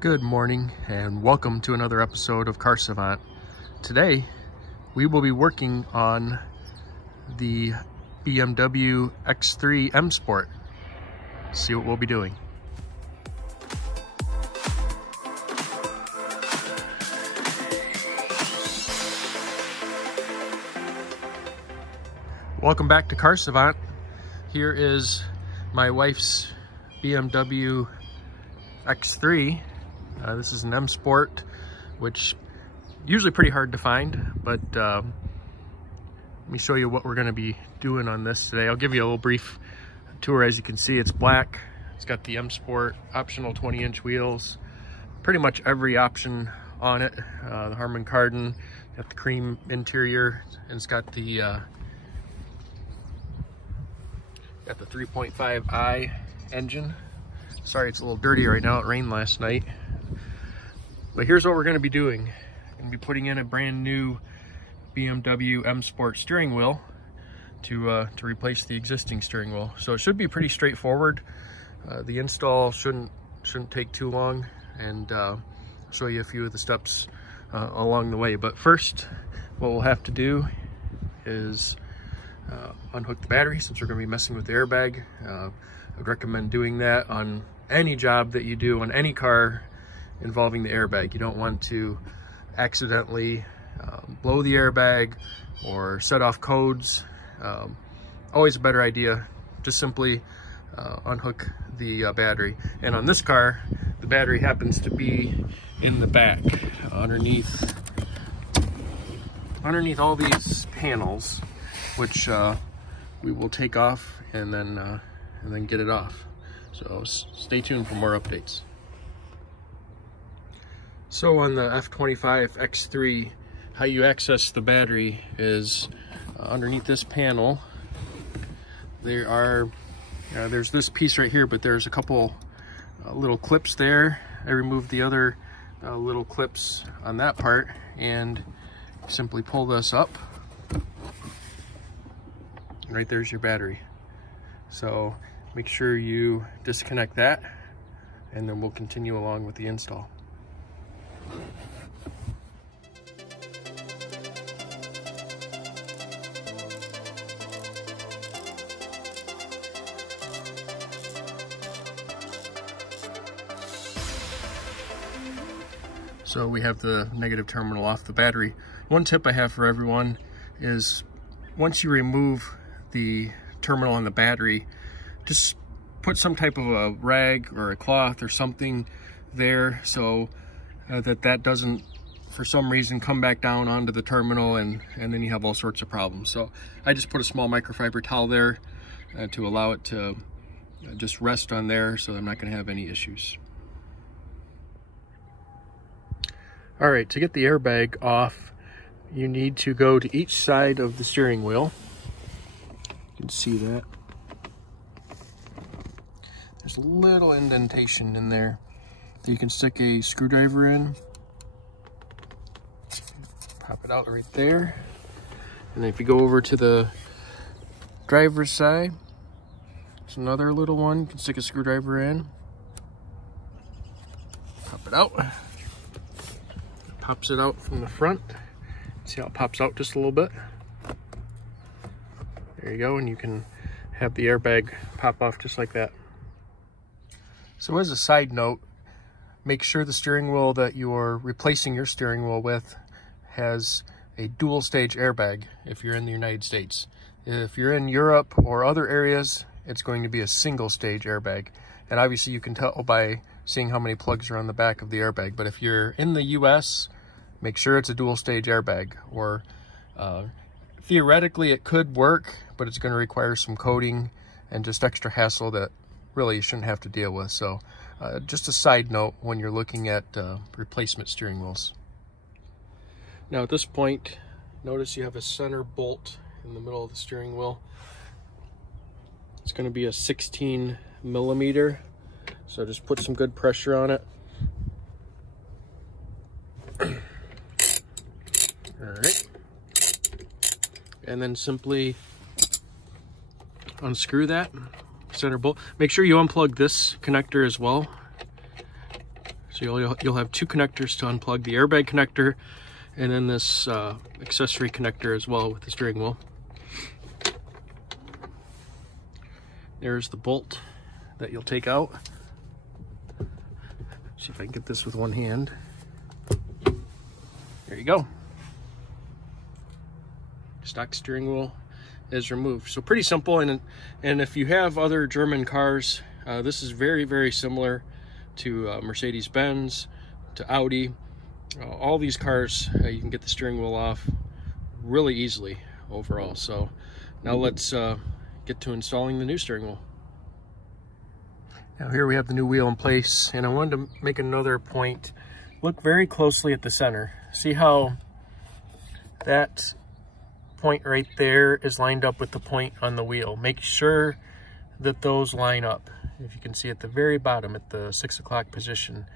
Good morning and welcome to another episode of Car Savant. Today we will be working on the BMW X3 M Sport. See what we'll be doing. Welcome back to Car Savant. Here is my wife's BMW X3. This is an M Sport, which usually pretty hard to find, but let me show you what we're going to be doing on this today. I'll give you a little brief tour. As you can see, it's black. It's got the M Sport optional 20-inch wheels, pretty much every option on it. The Harman Kardon, got the cream interior, and it's got the 3.5i engine. Sorry, it's a little dirty right now. It rained last night. But here's what we're going to be doing. I'm going to be putting in a brand new BMW M Sport steering wheel to replace the existing steering wheel. So it should be pretty straightforward. The install shouldn't take too long, and I'll show you a few of the steps along the way. But first, what we'll have to do is unhook the battery, since we're going to be messing with the airbag. I'd recommend doing that on any job that you do on any car involving the airbag. You don't want to accidentally blow the airbag or set off codes. Always a better idea, just simply unhook the battery. And on this car, the battery happens to be in the back, underneath all these panels, which we will take off and then get it off. So stay tuned for more updates. So on the F25 X3, how you access the battery is underneath this panel. There's this piece right here, but there's a couple little clips there. I removed the other little clips on that part, and simply pull this up. Right there's your battery. So make sure you disconnect that, and then we'll continue along with the install. So we have the negative terminal off the battery. One tip I have for everyone is, once you remove the terminal on the battery, just put some type of a rag or a cloth or something there, so that doesn't for some reason come back down onto the terminal, and then you have all sorts of problems. So I just put a small microfiber towel there to allow it to just rest on there, so I'm not going to have any issues. All right, to get the airbag off, you need to go to each side of the steering wheel. You can see that. There's a little indentation in there that you can stick a screwdriver in. Pop it out right there. And then if you go over to the driver's side, there's another little one. You can stick a screwdriver in. Pop it out. It pops it out from the front. See how it pops out just a little bit? There you go, and you can have the airbag pop off just like that. So as a side note, make sure the steering wheel that you're replacing your steering wheel with has a dual stage airbag if you're in the United States. If you're in Europe or other areas, it's going to be a single stage airbag. And obviously you can tell by seeing how many plugs are on the back of the airbag. But if you're in the US, make sure it's a dual stage airbag. Or theoretically it could work, but it's going to require some coding and just extra hassle that really you shouldn't have to deal with. So just a side note when you're looking at replacement steering wheels. Now at this point, notice you have a center bolt in the middle of the steering wheel. It's going to be a 16 millimeter, so just put some good pressure on it. All right, and then simply unscrew that center bolt. Make sure you unplug this connector as well, So you'll have two connectors to unplug, the airbag connector and then this accessory connector as well with the steering wheel. There's the bolt that you'll take out. See if I can get this with one hand. There you go. Stock steering wheel is removed. So pretty simple, and if you have other German cars, this is very, very similar to Mercedes-Benz, to Audi. All these cars, you can get the steering wheel off really easily overall. So now let's get to installing the new steering wheel. Now here we have the new wheel in place, and I wanted to make another point. Look very closely at the center. See how that point right there is lined up with the point on the wheel. Make sure that those line up. If you can see at the very bottom at the 6 o'clock position,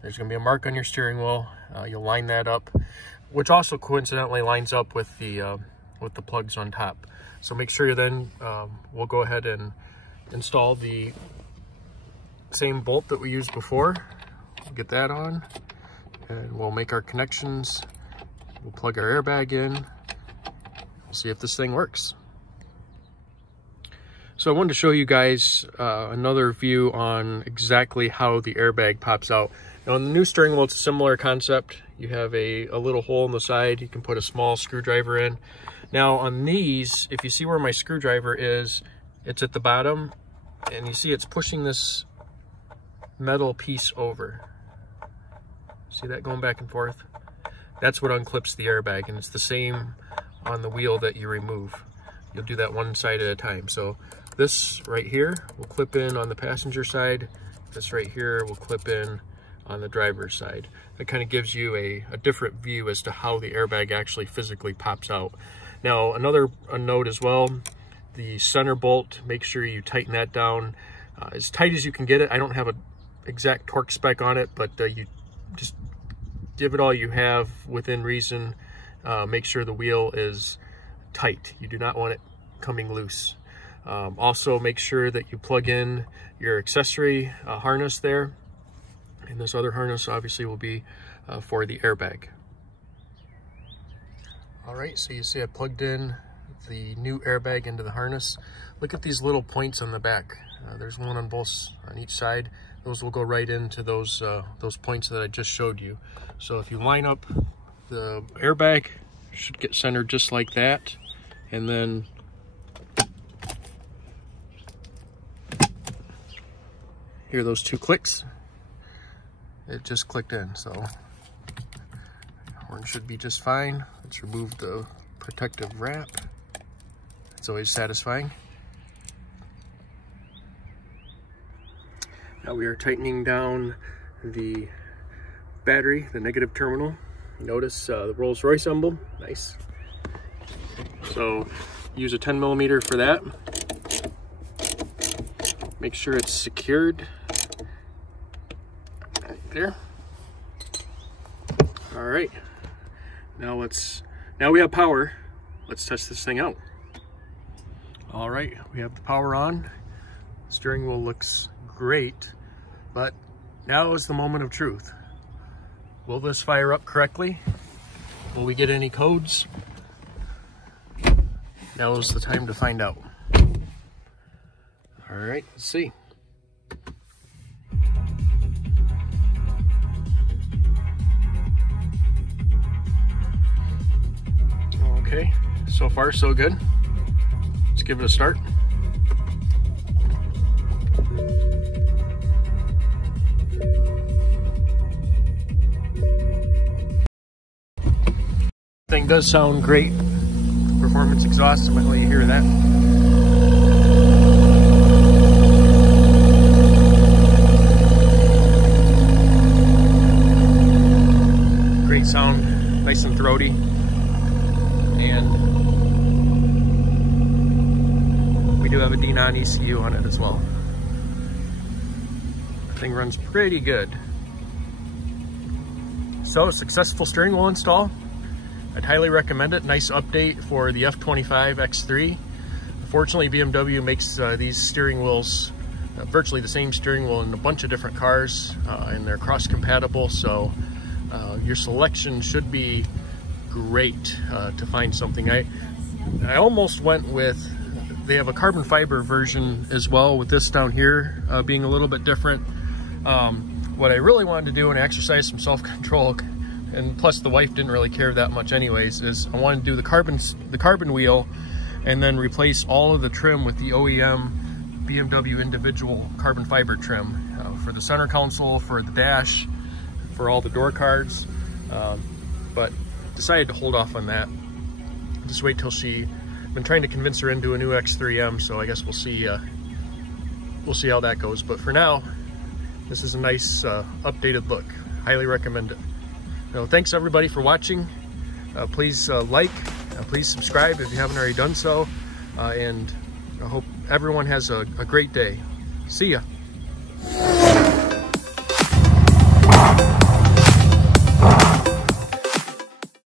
there's going to be a mark on your steering wheel. You'll line that up, which also coincidentally lines up with the plugs on top. So make sure then we'll go ahead and install the same bolt that we used before. We'll get that on, and we'll make our connections. We'll plug our airbag in. We'll see if this thing works. So I wanted to show you guys another view on exactly how the airbag pops out. Now on the new steering wheel, it's a similar concept. You have a little hole in the side. You can put a small screwdriver in. Now on these, if you see where my screwdriver is, it's at the bottom, and you see it's pushing this metal piece over. See that going back and forth? That's what unclips the airbag, and it's the same on the wheel that you remove. You'll do that one side at a time. So this right here will clip in on the passenger side. This right here will clip in on the driver's side. It kind of gives you a different view as to how the airbag actually physically pops out. Now a note as well, the center bolt, make sure you tighten that down as tight as you can get it. I don't have an exact torque spec on it, but you just give it all you have within reason. Make sure the wheel is tight. You do not want it coming loose. Also make sure that you plug in your accessory harness there, and this other harness obviously will be for the airbag. All right, so you see I plugged in the new airbag into the harness. Look at these little points on the back. There's one on each side. Those will go right into those points that I just showed you. So if you line up the airbag, should get centered just like that, and then hear those two clicks. It just clicked in, so horn should be just fine. Let's remove the protective wrap. It's always satisfying. Now we are tightening down the battery, the negative terminal. Notice the Rolls-Royce emblem, nice. So use a 10mm for that. Make sure it's secured right there. All right, now we have power. Let's test this thing out. All right, we have the power on. The steering wheel looks great, but now is the moment of truth. Will this fire up correctly? Will we get any codes? Now is the time to find out. All right, let's see. Okay, so far so good. Let's give it a start. Thing does sound great. Performance exhaust, I might let you hear that. Great sound, nice and throaty. And we do have a D9 ECU on it as well. The thing runs pretty good. So, successful steering wheel install. I'd highly recommend it. Nice update for the F25 X3. Unfortunately, BMW makes these steering wheels virtually the same steering wheel in a bunch of different cars, and they're cross compatible, so your selection should be great to find something. I almost went with, they have a carbon fiber version as well, with this down here being a little bit different. What I really wanted to do, and exercise some self-control, and plus the wife didn't really care that much anyways, is I wanted to do the carbon wheel and then replace all of the trim with the OEM BMW individual carbon fiber trim for the center console, for the dash, for all the door cards, but decided to hold off on that. Just wait till I've been trying to convince her into a new X3M, so I guess we'll see how that goes. But for now, this is a nice updated look. Highly recommend it. Thanks everybody for watching. Please like, please subscribe if you haven't already done so, and I hope everyone has a great day. See ya.